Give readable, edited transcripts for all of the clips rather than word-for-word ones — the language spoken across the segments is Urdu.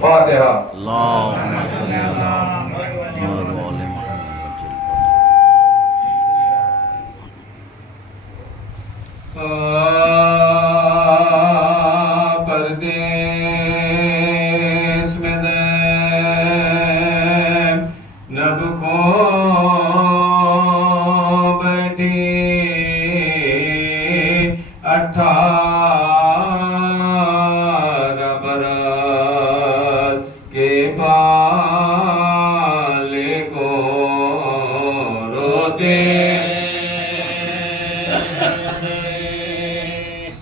فاتحہ. اللهم صل على محمد وآل محمد. پردیس میں نب کھو بیٹھی 18 برس کے بالے کو روتے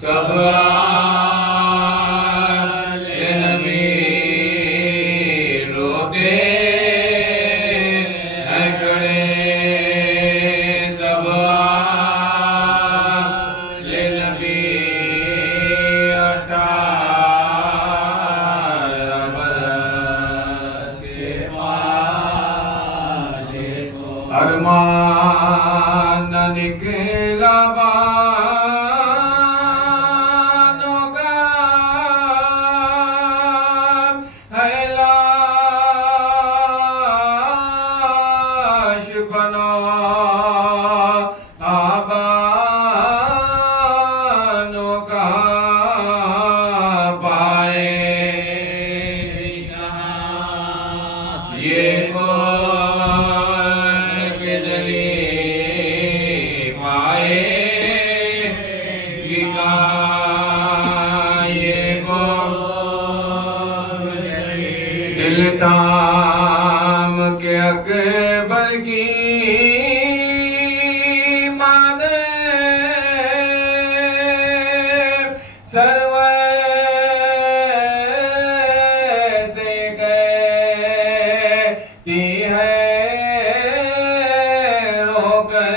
سب نبی روتے ہیں کھڑے سب نبی 18 برس کے بالے کو ارمان نہ نکلا تام کے اکبر کی مانے سروے سے کہتی ہے رو کے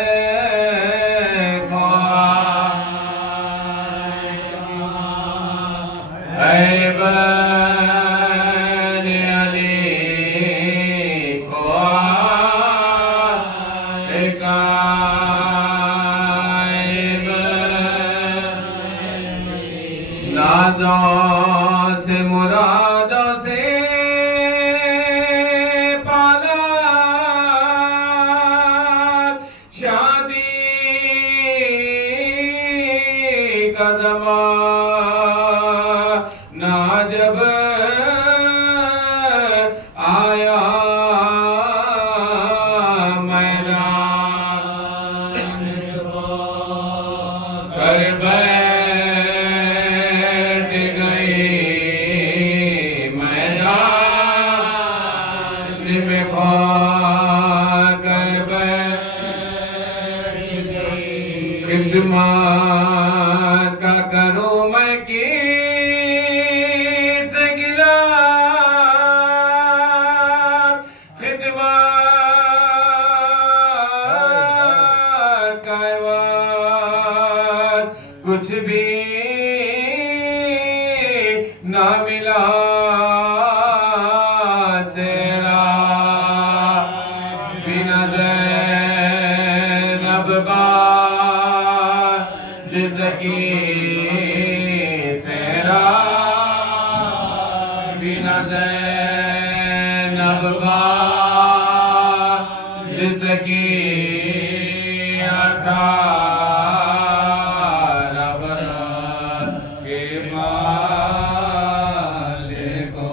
نادوں سے مرادوں سے پالا شادی کا زمانہ جب آیا میدان کر بیٹھ گئی میدان میں کھو کر بیٹھ گئی خدمت کا کروں میں کس گلا خدمت کا عوض کچھ بھی نہ ملا سیرا بنا زینب باز سکی سیرا بنا زینب باز سکی 18 برس کے بالے کو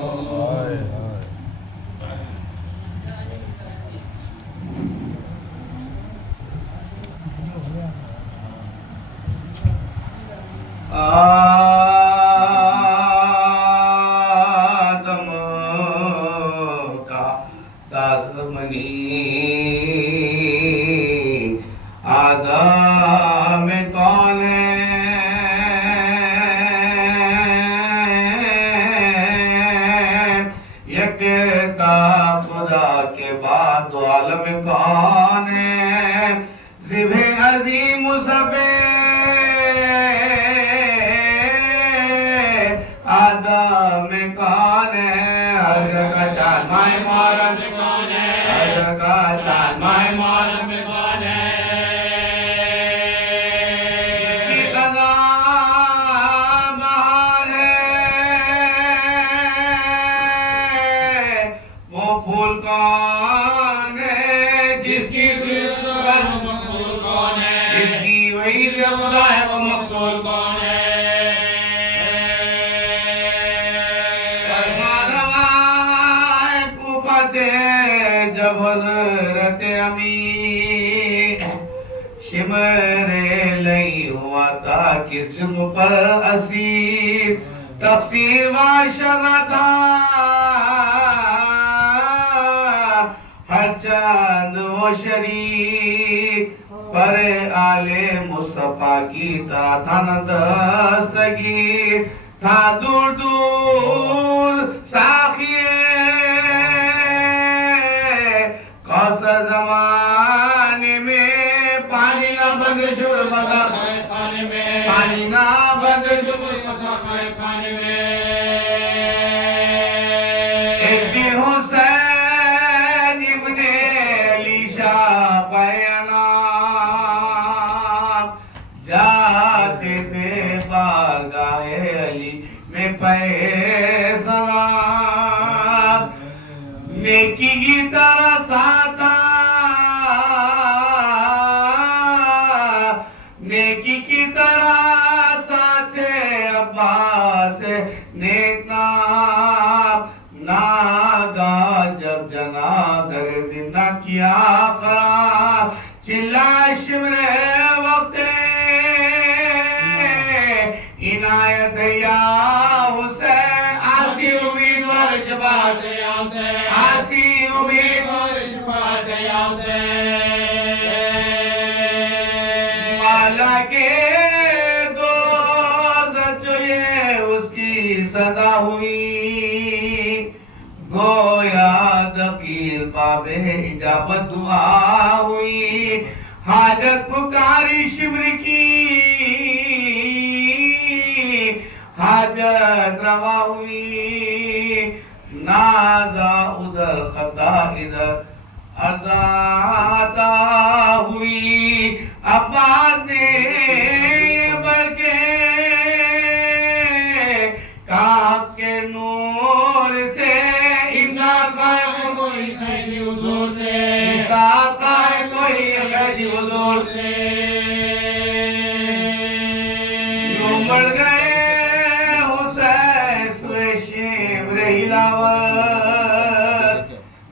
آدم کا دامنی آدم کا خدا کے بعد دو عالم کون ہے ذبح عظیم مصطفی آدم کون ہے ہر کا چاند ماہ محرم میں کون ہے ہر کا چاند ماہ محرم میں کون ہے جس کی قضا بہار ہے وہ پھول کون ہے جس کی مقبول کون ہے جس کی وحید خدا ہے وہ مقبول کون ہے جب حضرت امیر شمر لئی ہوا تھا کس جرم پر اسیر تقصیر و شرع تھا ہر چند وہ شریک پر آل مصطفیٰ کی طرح تھا نہ دستگیر تھا دور دور ساخیے کوثر زمانے میں پانی نہ بند شرب تھا خیر خانے میں پانی نہ بند شرب تھا خیر خانے میں ایک دن حسین ابن علی شاہ پیانام جاتے تھے بارگاہ علی میں پے سلام نیکی کی طرح ساتا نیکی کی طرح ساتھے عباس نیک نام ناگا جب جناب در زندہ کیا خراب چلا شمر وقت عنایت یا حسین آتی امیدوار شفاعت یا حسین آتی امیدوار شفاعت یا حسین مالا کے دوزر جو یہ اس کی صدا ہوئی گویا دقیل باب اجابت دعا ہوئی حاجت پکاری شمر کی حاجت روا ہوئی نازا ادھر خطا ادھر ارزاتا ہوئی عباد نے بڑھ کے کعب کے نور سے امداد قائم کوئی خیری حضور سے امداد قائم کوئی خیری حضور سے یوں بڑھ گئے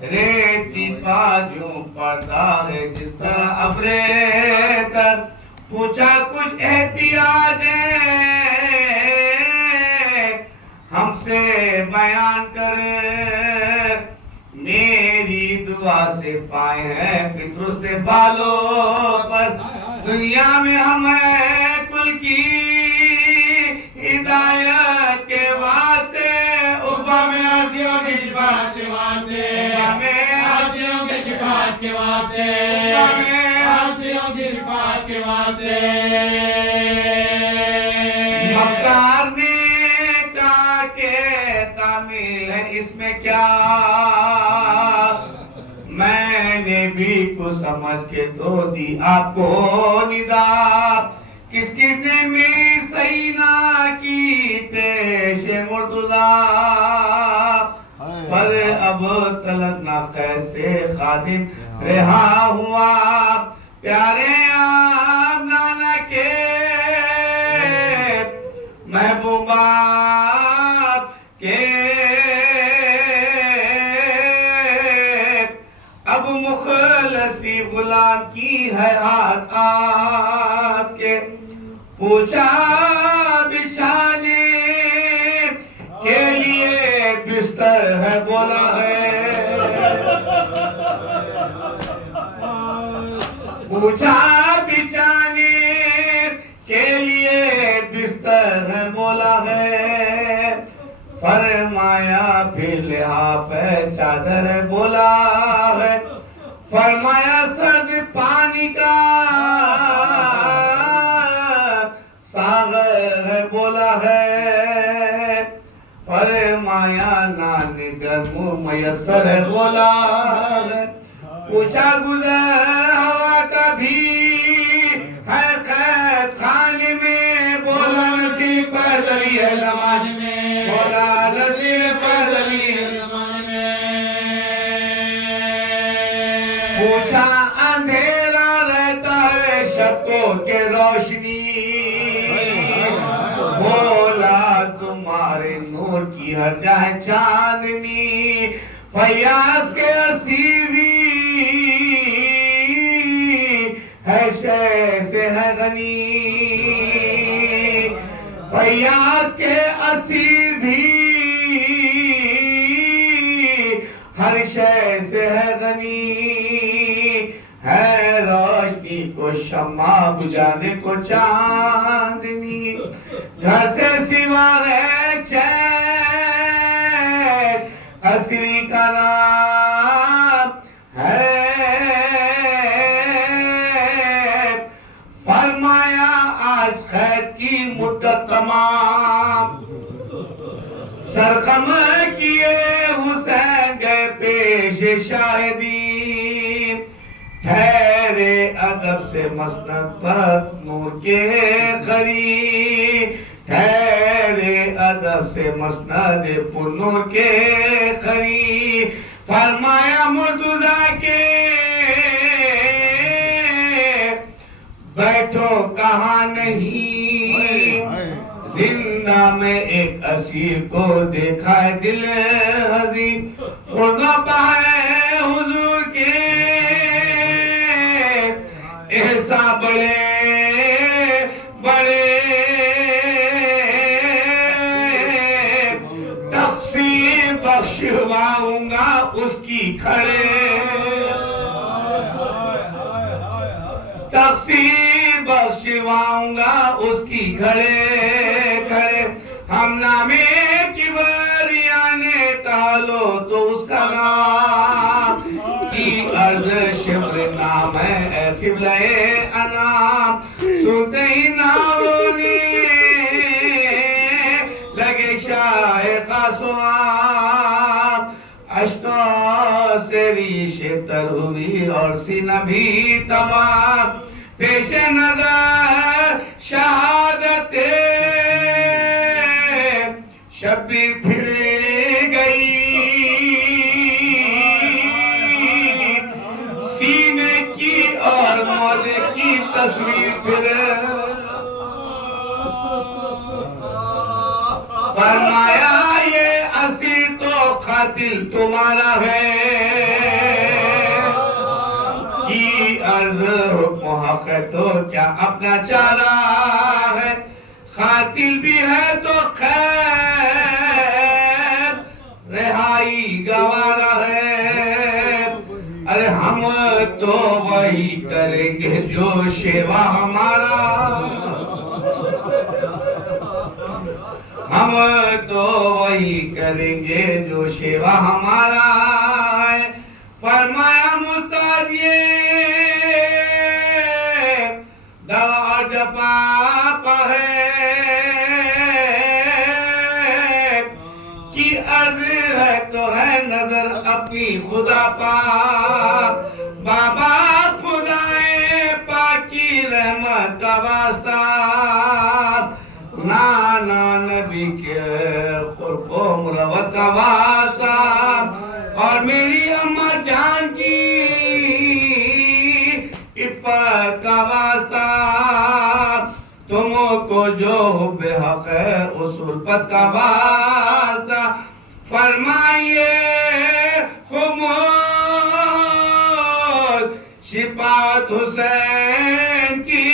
ریتی باجوں پڑتا ہے جس طرح ابرے تر پوچھا کچھ احتیاط ہے ہم سے بیان کر میری دعا سے پائے ہیں پتروں سے بالوں پر دنیا میں ہمیں کل کی ہدایت کے واسطے اوپر میں آسیوں کی شفاعت کے واسطے اوپر میں آسیوں کی شفاعت کے واسطے اوپر میں آسیوں کی شفاعت کے واسطے مکار نے کہا کہ تعمیل ہے اس میں کیا میں نے بھی کچھ سمجھ کے تو دی آپ کو ندا کس نے میری سینہ کی پیش مرتضی پر اب تلک نہ کیسے خادم رہا ہوا پیارے آپ نانا کے محبوبہ کے اب مخلصی غلام کی ہے آپ کے پوچھا بچھانے کے لیے بستر ہے بولا ہے پوچھا بچھانے کے لیے بستر ہے بولا ہے فرمایا پھر لحاف چادر بولا ہے، فرمایا سرد پانی کا ساغر بولا ہے، فرمایا نان گرم میسر بولا ہے، پوچھا گزر ہوا کا بھی ہے قید خانے میں، بولا نصیب فضلی ہے زمانے میں، بولا نصیب فضلی ہے زمانے میں، پوچھا اندھیرا رہتا ہے شب کو کہ روشنی، بولا تمہارے نور کی ہر جائے چاندنی، فیاض کے اسیر بھی ہے شے سے ہے غنی، فیاض کے اسیر بھی ہر شے سے ہے غنی، ہے روشنی کو شمع بجھانے کو چاندنی، گھر سے سوا ہے چین اسری کا نام ہے، فرمایا آج قید کی مدت تمام، سرخم کیے حسین گئے پیش شاہدی، ٹھہرے ادب سے مسند پر نور کے قریب، ٹھہرے ادب سے مسند پر نور کے قریب، فرمایا مرتضیٰ کے بیٹھو کہاں نہیں، زندہ میں ایک اسیر کو دیکھا ہے دل حزین، اردو پائے حضور کے احسان بڑے بڑے، تقسیم بخشواؤں گا اس کی کھڑے، تقسیم بخشواؤں گا اس کی کھڑے کھڑے، ہم نامے کی بریانے کہلو تو سلام، کی عرض شبر نام ہے اے قبلہ انام، سنتے ہی نارونی لگے شائقہ سوام، اشکوں سے ریش تر ہوئی اور سینہ بھی تمام، پیش نظر شہادت شبیر پھر گئی، سینے کی اور موزے کی تصویر پھر، فرمایا یہ اسیر تو قاتل تمہارا ہے، کی عرض حکم حق ہے تو کیا اپنا چارہ ہے، قاتل بھی ہے تو خیر رہائی گوارا ہے، ارے ہم تو وہی کریں گے جو شیوا ہمارا، ہم تو وہی کریں گے جو شیوا ہمارا ہے، فرمایا مستعد یہ دغا اور جفا پا ہے، کی عرض ہے تو ہے نظر اپنی خدا پا، بابا خدائے پاک کی رحمت کا واسطہ، نانا نبی کے قرب و مروت کا واسطہ، اور میری اماں جان کی عفت کا واسطہ، تم کو جو حب حق ہے اس الفت کا واسطہ، فرمائیے خمود شفاعت حسین کی،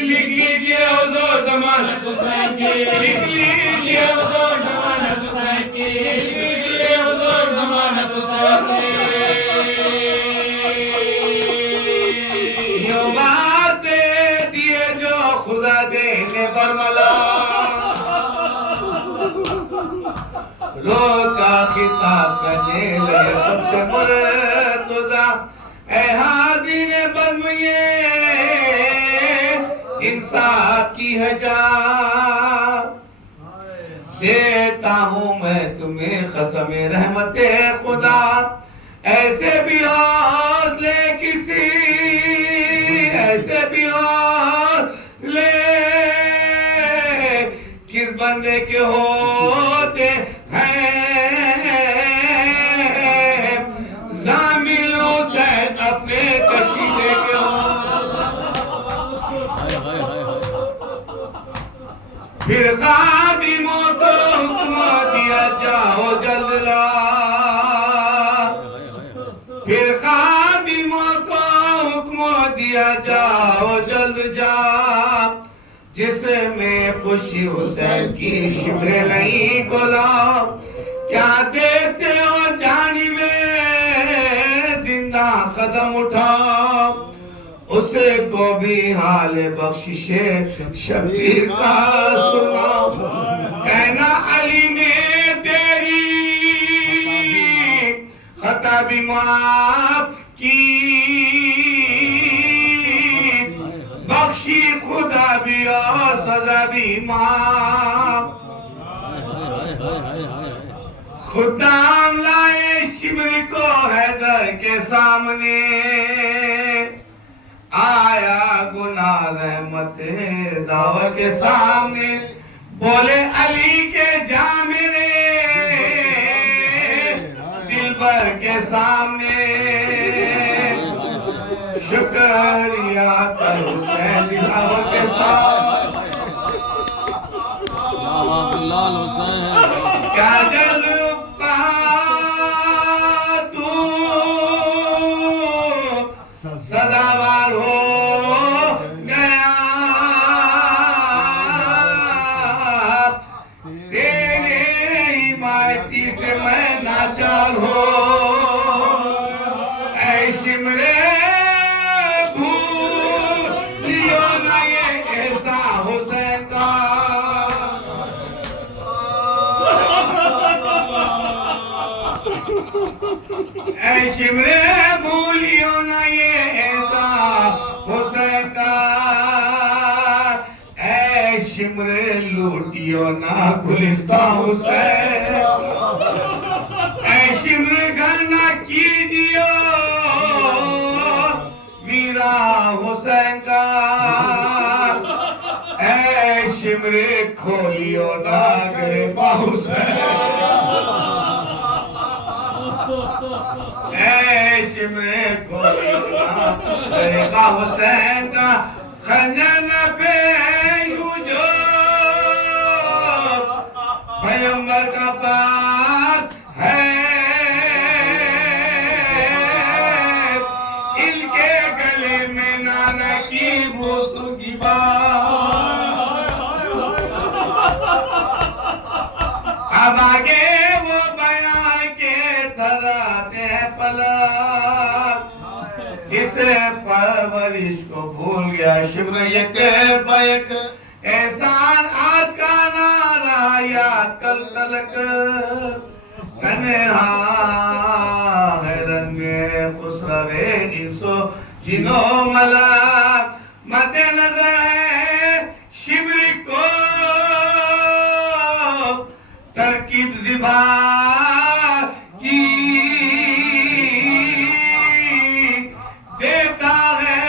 لکھ لیجئے حضور ضمانت حسین کی، لکھ لیجئے حضور ضمانت حسین کی، لکھ لیجئے حضور ضمانت حسین کی، یوں باتیں دیے جو خدا دینے پر ملا، خطاب کرنے لگے خود سے مرتضیٰ اے حاضر بزم یہ انصاف کی ہے جا دیتا ہوں میں تمہیں قسم رحمت خدا ایسے بھی حوصلے کسی ایسے بھی حوصلے کس بندے کے ہوتے ہیں زامل حسین اپنے کشیدے کے پھر خادموں کو حکم دیا جاؤ جلد لا پھر خادموں کو حکم دیا جاؤ جلد جا جس میں خوشی حسین کی شمر نہیں کھلا کیا دیکھتے ہو جانی میں زندہ قدم اٹھا اسے کو بھی حال بخشش شبیر کا سنا کہنا علی نے تیری خطا بھی معاف کی بخشی خدا بھی اور سزا بھی معاف خدا لائے شمر کو حیدر کے سامنے آیا گناہ رحمت دعوت کے سامنے بولے علی کے جا میرے دلبر کے سامنے شکریہ کر حسین دعوت کے سامنے کیا جلب کہا تو سزاوار ہو گیا تیرے حمایتی سے میں ناچار ہو اے شمرے بھولیو نہ یہ ایسا حسین کا اے شمرے بھولیو نہ یہ ایسا حسین کا اے شمرے لوٹیو نہ گلستان حسین اے شمرے گھر نہ کیجیو میرا حسین کا اے شمرے کھولیو نہ گریبا حسین اے شمرے کھولیو نہ گریبا حسین کا خنجر نہ پیو جو پیغمبر کا بات ہے ان کے گلے میں نانا کی بوسوں کی بات اب آگے وہ بیان کے تھراتے ہیں پلک اس پرورش کو بھول گیا شمر یک بیک احسان آج کا نہ رہا یاد کل تلک کنہا ہے رنگ خسروے انسو جنو ملک مد نظر ہے شمر کو ترکیب زبار کی دیتا ہے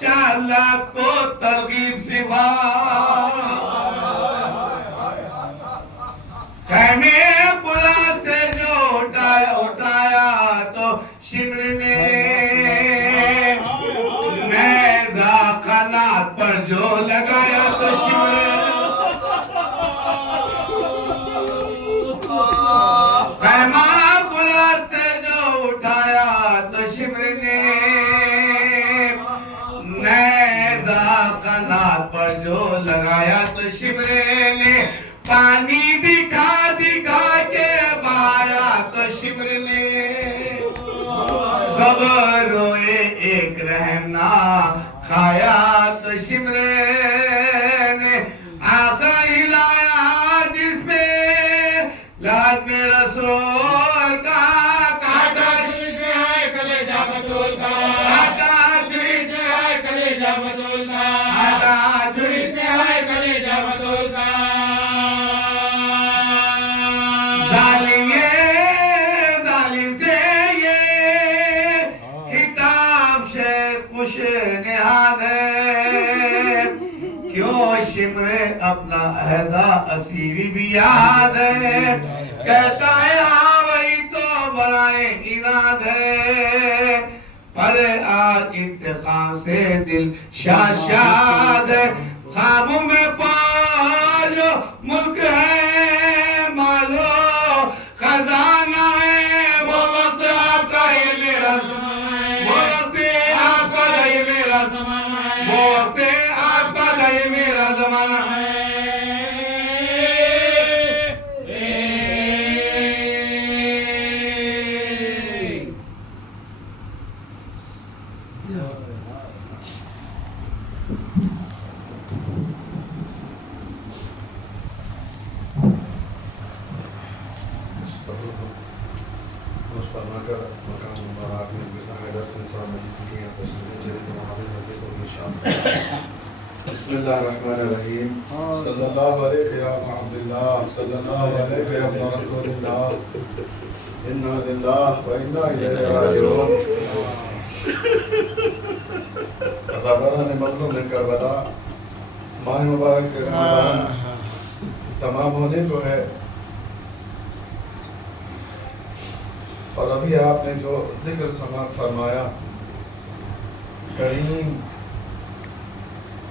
چالاک کو ترغیب زبار خیمے پلا سے جو اٹھایا تو شمر نے نیزہ قنات پر جو لگایا تو شمر خیمہ پلا سے جو اٹھایا تو شمر نے نیزہ قنات پر جو لگایا تو شمر نے پانی دکھا دکھا کے بایا تو شمر نے سب روئے ایک رحم نہ کھایا تو شمر نے آخر ہلایا جس میں لاد میں رسول اپنا عہدہ اسیری بھی یاد ہے، کہتا ہے ہاں وہی تو برائے اناد ہے، پر آج انتقام سے دل شاد ہے، خوابوں میں پاج ملک ہے مالو خزانہ ہے، وہ وقت آپ کا ہی میرا زمانہ ہے، وہ وقت آپ کا ہی میرا زمانہ ہے، وہ وقت آپ کا ہی میرا زمانہ ہے۔ فرما کر مقام مبارک میں مرزا حیدر صاحب مجلس کی تشریف جدید محافظ حدیث و انشاءاللہ۔ بسم اللہ الرحمن الرحیم، صلی اللہ علیہ یا ابن عبداللہ، صلی اللہ علیہ یا ابن رسول اللہ، انا للہ و انا الیہ راجعون۔ عزاداران مظلوم کربلا، ماہ مبارک کے رمضان تمام ہونے کو ہے، اور ابھی آپ نے جو ذکر سماعت فرمایا کریم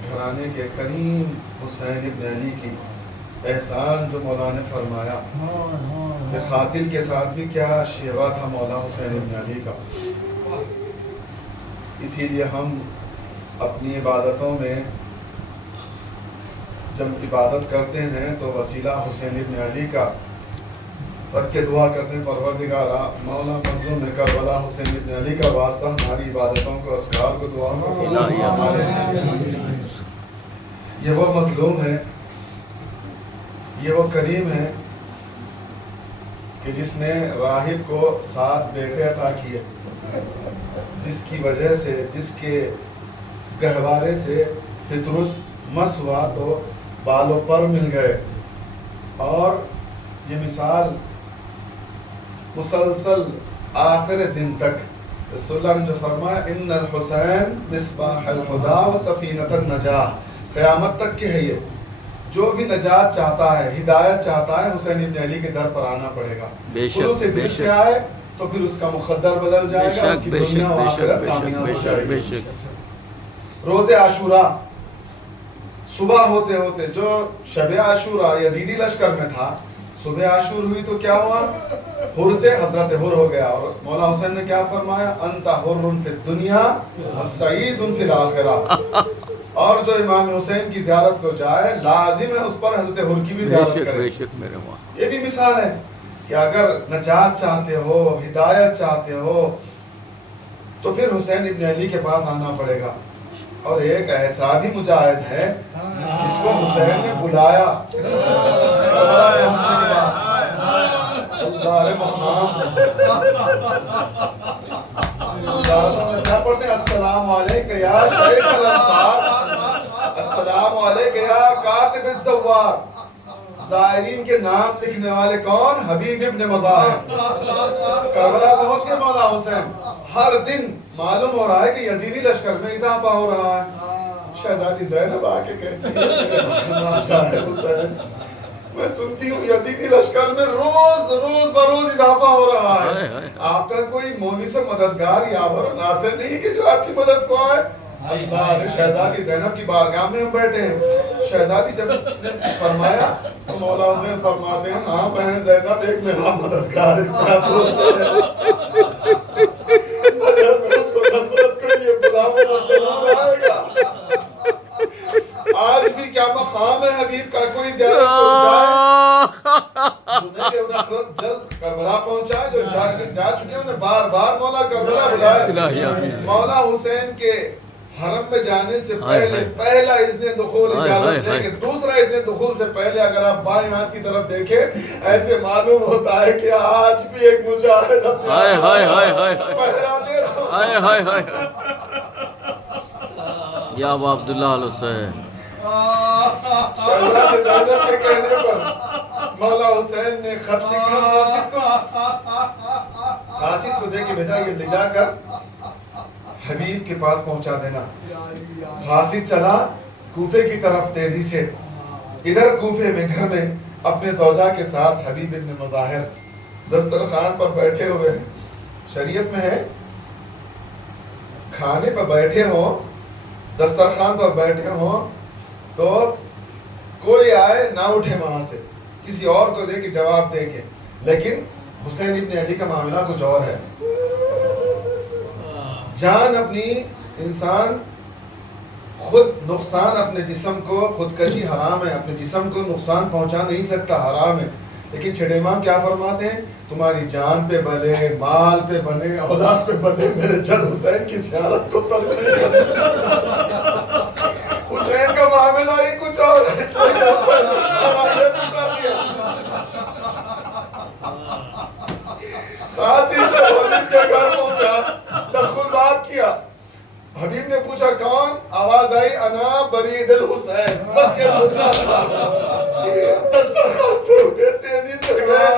گھرانے کے کریم حسین ابن علی کی احسان جو مولا نے فرمایا کہ قاتل کے ساتھ بھی کیا شیوا تھا مولا حسین ابن علی کا، اسی لیے ہم اپنی عبادتوں میں جب عبادت کرتے ہیں تو وسیلہ حسین ابن علی کا رکھ کے دعا کرتے ہیں، پروردگارا مولا مظلوم کربلا حسین ابن علی کا واسطہ ہماری عبادتوں کو، اذکار کو، دعاؤں کو یہ وہ مظلوم ہے، یہ وہ کریم ہے کہ جس نے راہب کو 7 بیٹے عطا کیے، جس کی وجہ سے، جس کے گہوارے سے فطرس مس ہوا تو بالوں پر مل گئے، اور یہ مثال مسلسل آخر دن تک رسول اللہ نے جو فرمایا ان الحسین مصباح الہدی و سفینۃ النجاح، قیامت تک کی ہے یہ، جو بھی نجات چاہتا ہے، ہدایت چاہتا ہے، حسین ابن علی کے در پر آنا پڑے گا، شروع سے دل سے آئے تو پھر اس کا مقدر بدل جائے گا، اس کی دنیا و آخرت کامیاب ہو جائے گی۔ روز عاشوراء صبح ہوتے ہوتے، جو شب عاشوراء یزیدی لشکر میں تھا، صبح عاشور ہوئی تو کیا ہوا؟ حر سے حضرت حر ہو گیا، اور مولا حسین نے کیا فرمایا؟ انت حر فی الدنیا وسعید فی الآخرہ، اور جو امام حسین کی زیارت کو جائے لازم ہے اس پر حضرت حر کی بھی زیارت کرے۔ یہ بھی مثال ہے کہ اگر نجات چاہتے ہو، ہدایت چاہتے ہو تو پھر حسین ابن علی کے پاس آنا پڑے گا۔ اور ایک ایسا بھی مجاہد ہے جس کو حسین نے بلایا، کیا پڑھتے ہیں؟ السلام علیکہ یا شیخ الانصار، السلام علیکہ یا کاتب الزوار۔ زائرین کے نام لکھنے والے کون؟ حبیب ابن مظاہر۔ کربلا پہنچ کے مولا حسین، ہر دن معلوم ہو رہا ہے کہ یزیدی لشکر میں اضافہ ہو رہا ہے۔ شہزادی زینب آ کے کہتی ہے حسین، میں سنتی ہوں یزیدی لشکر میں روز بروز اضافہ ہو رہا ہے، آپ کا کوئی مونس و مددگار یاور و ناصر نہیں کہ جو آپ کی مدد کو آئے؟ اللہ نے شہزادی زینب کی بارگاہ میں ہم بیٹھے ہیں، شہزادی جب نے فرمایا تو مولا حسین فرماتے ہیں ہاں بہن زینب ایک میرا مددگار ہے، کیا دوست ہے، اگر میں اس کو نصرت کے لیے بلاؤں گا سلام آئے گا۔ آج بھی کیا مقام ہے حبیب کا، کوئی زیادہ پہنچائے کہ انہیں خود جلد کربلا پہنچائے، جو جا چکے ہیں انہیں بار بار مولا کربلا بلائے۔ مولا حسین کے حرم میں جانے سے پہلے پہلا اذن دخول اجازت دیں کہ دوسرا اذن دخول سے پہلے اگر آپ بائیں ہاتھ کی طرف دیکھیں ایسے معلوم ہوتا ہے کہ آج بھی ایک مجاہد اپنے پہرا دے رہا ہے۔ یا ابا عبداللہ حسین شہزادی زینب کے کہنے پر مولا حسین نے خط لکھا قاصد کو دے کے بھیجا، یہ لے جا کر حبیب کے پاس پہنچا دینا۔ قاصد چلا کوفے کی طرف تیزی سے، ادھر کوفے میں گھر میں اپنے زوجہ کے ساتھ حبیب ابن مظاہر دسترخوان پر بیٹھے ہوئے ہیں. شریعت میں ہے کھانے پر بیٹھے ہوں، دسترخوان پر بیٹھے ہوں تو کوئی آئے نہ اٹھے وہاں سے، کسی اور کو دے کے جواب دے کے. لیکن حسین ابن علی کا معاملہ کچھ اور ہے. جان اپنی انسان خود نقصان اپنے جسم کو، خودکشی حرام ہے، اپنے جسم کو نقصان پہنچا نہیں سکتا، حرام ہے. لیکن چھٹے امام کیا فرماتے ہیں؟ تمہاری جان پہ بنے، مال پہ بنے، اولاد پہ بنے، میرے جد حسین کی زیارت کو ترک نہیں کرنا. حسین کا معاملہ ہی کچھ اور ہے. خاصی سے حبیب کے گھر پہنچا، دخل بات کیا. حبیب نے پوچھا کون؟ آواز آئی انا برید الحسین. بس یہ سننا تھا. دسترخوان سے اٹھے، تیزی سے گئے.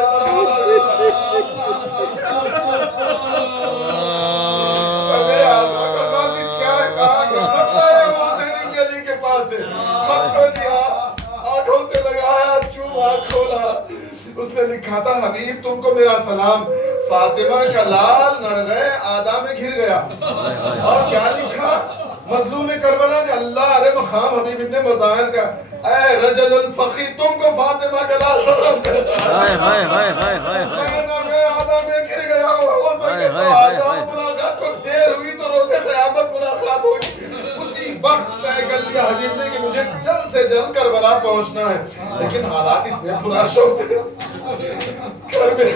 میرے آقا کا قاصد کیا کہا کہ خط آیا حسین ابن علی کے پاس سے. خط کو دیا، آنکھوں سے لگایا، چوما کھولا. اس میں لکھا تھا حبیب تم کو میرا سلام، فاطمہ کا لال نرغے آدھا میں گھر گیا. اور کیا لکھا؟ مظلوم کربلا نے اللہ علیہ مقام حبیب ابن مظاہر کا اے رجل الفقی تم کو فاطمہ کا لال سلام کرتا ہے. میں نرغے آدھا میں گھر گیا ہوں. ہو سکے تو آجاؤ ملاقات کو، دیر ہوئی تو روز قیامت ملاقات ہوگی. اسی وقت طے کر لیا حبیب نے کہ مجھے جلد سے جلد کربلا پہنچنا ہے. لیکن حالات اتنے پراشوب تھے گھر میں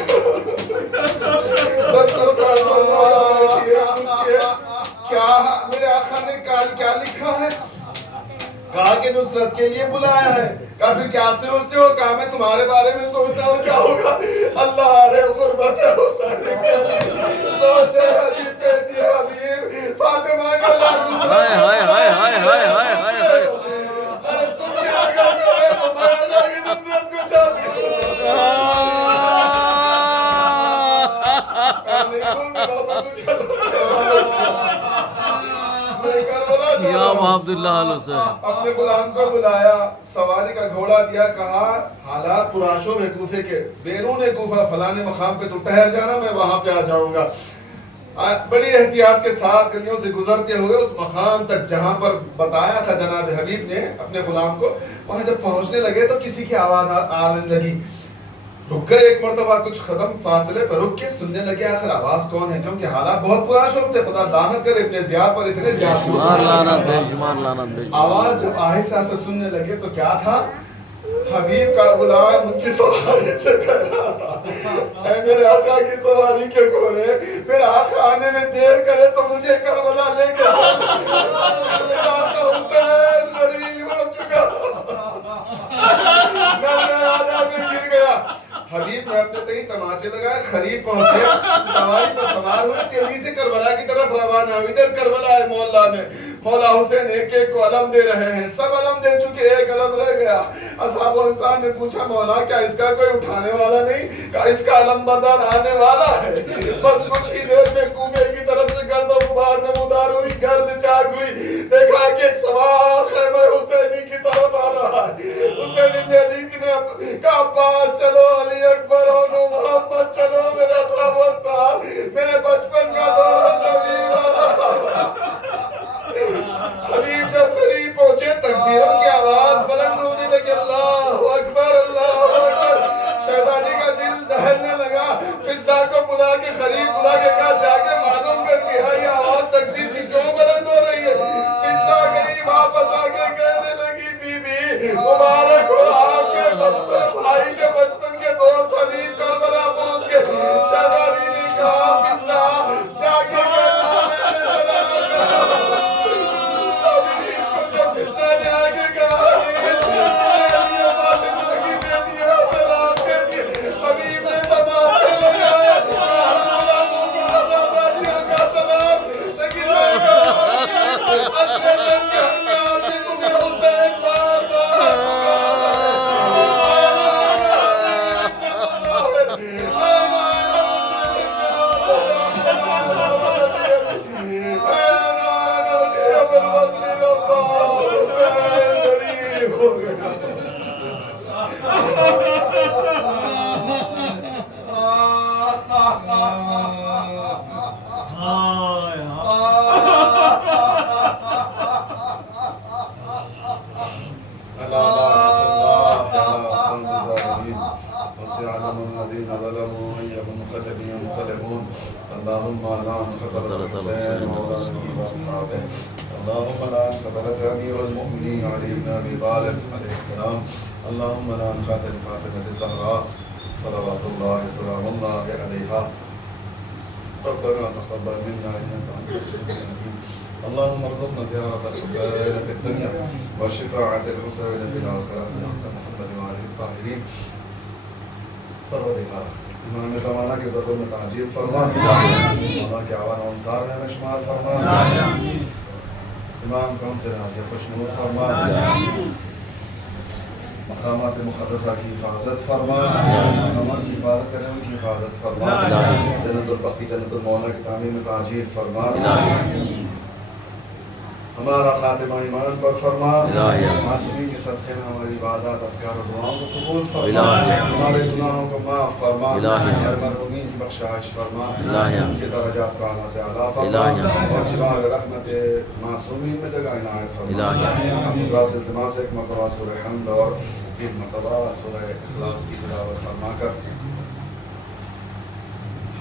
دسترخوان کیا میرے آقا نے کیا لکھا ہے؟ کہا کہ نصرت کے لیے بلایا ہے. کہا پھر کیا سوچتے ہو؟ کہا میں تمہارے بارے میں سوچتا ہوں کیا ہوگا. اللہ ارے غربت ہے حسین کے لیے سوچتے حبیب کہتی ہے حبیب فاطمہ کا لال ارے تم یہاں گھر میں بیٹھو، میں اللہ کی نصرت کو چاہتی ہوں. یا عبداللہ حسین اپنے غلام کو بلایا، سواری کا گھوڑا دیا، کہا حالات پراشوب ہے کوفے کے، بیرون کوفہ فلانے مقام پہ تم ٹھہر جانا، میں وہاں پہ آ جاؤں گا. بڑی احتیاط کے ساتھ گلیوں سے گزرتے ہوئے اس مقام تک جہاں پر بتایا تھا جناب حبیب نے اپنے غلام کو، وہاں جب پہنچنے لگے تو کسی کی آواز آنے لگی. رک گئے ایک مرتبہ، کچھ قدم فاصلے پر رک کے سننے لگے آخر آواز کون ہے، کیونکہ حالات بہت پراشوب تھے. خدا لعنت کرے ابن زیاد پر اتنے جاسوس. آواز جب آہستہ سے سننے لگے تو کیا تھا؟ حبیب کا غلام ان کی سواری سے کہہ رہا تھا اے میرے آقا کی سواری کے گھوڑے، میرا آقا آنے میں دیر کرے تو مجھے کربلا لے گیا. میرا آقا حسین غریب ہو چکا، میں آدھا میں گر گیا. حبیب نے اپنے تئیں تماچے لگائے، قریب پہنچے، سواری پر سوار ہوئے، تیزی سے کربلا کی طرف روانہ ہوئے. ادھر کربلا ہے مولا میں، مولا حسین ایک ایک کو علم دے رہے ہیں. سب علم دے چکے، ایک علم رہ گیا. اصحاب انسان نے پوچھا مولا کیا اس کا کوئی اٹھانے والا نہیں؟ کہا اس کا علم بردار آنے والا ہے. بس کچھ ہی دیر میں کوفے کی طرف سے گرد و غبار نمودار ہوئی، گرد چاک ہوئی. دیکھا کہ ایک سوار خیمہ حسینی کی طرف آ رہا ہے. حسین ابن علی نے کہا عباس چلو، علی اکبر اولو محمد چلو، میرا صاحب انصار، میرے بچپن کا دوست حبیب آ رہا. حبیب جب قریب پہنچے تکبیروں کی آواز بلند ہونے لگی، اللہ اکبر اللہ اکبر. شہزادی کا دل دہلنے لگا. فضا کو بلا کے قریب بلا کے کہا جا کے معلوم کر کے یہ آواز تکبیر کی کیوں بلند ہو رہی ہے؟ فضا قریب واپس آ کے کہنے لگی بی بی مبارک ہو آپ کے بچپن بھائی کے بچپن کے دوست حبیب کربلا پہنچ گئے. شہزادی نے کہا فضا جا کے وسيعلم الذين ظلموا أي منقلب ينقلبون اللهم لا انقطرت الحسين وأولاده وأصحابه اللهم لا انقطرت أمير المؤمنين علي بن أبي طالب عليه السلام اللهم لا انقطرت فاطمة الزهراء صلوات الله سلام الله عليها ربنا تقبل منا إنك أنت السميع العليم اللهم ارزقنا زيارة الحسين في الدنيا وشفاعة الحسين في الآخرة بحق محمد وآله الطاهرين پروردگار امام زمانہ کے ظہور میں تعجیل فرما اللہ کے عوان و انصار میں مشمار فرما امام کون سے راز خوشنود فرما مقامات مقدسہ کی حفاظت فرما مقامات کی حفاظت کریں ان کی حفاظت فرما جنت البقی جنت المولا کی تعمیر میں تعجیل فرما ہمارا خاتمہ ایمان پر فرما معصومین کے صدقے میں ہماری عبادات اذکار و دعاؤں کو قبول فرما ہمارے گناہوں کو معاف فرما ہر مرحومین کی بخشائش فرما ان کے درجات کو اعلیٰ سے اعلیٰ فرما اور جبال رحمت معصومین میں جگہ عنایت فرما ہم دعا سے التماس ایک مرتبہ سورہ حمد اور تین مرتبہ سورہ اخلاص کی تلاوت فرما کر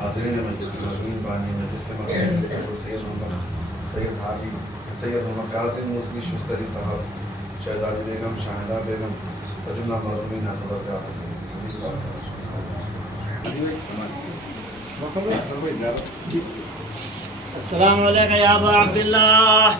حاضرین مجلس کے مجموعین بانی مجلس کے مرحوم سید حاجی سید محمد قاسم موسوی شستری صاحب شہزادی بیگم شاہدہ بیگم وجملہ مرحومین حضرت السلام علیکم یا ابا عبداللہ.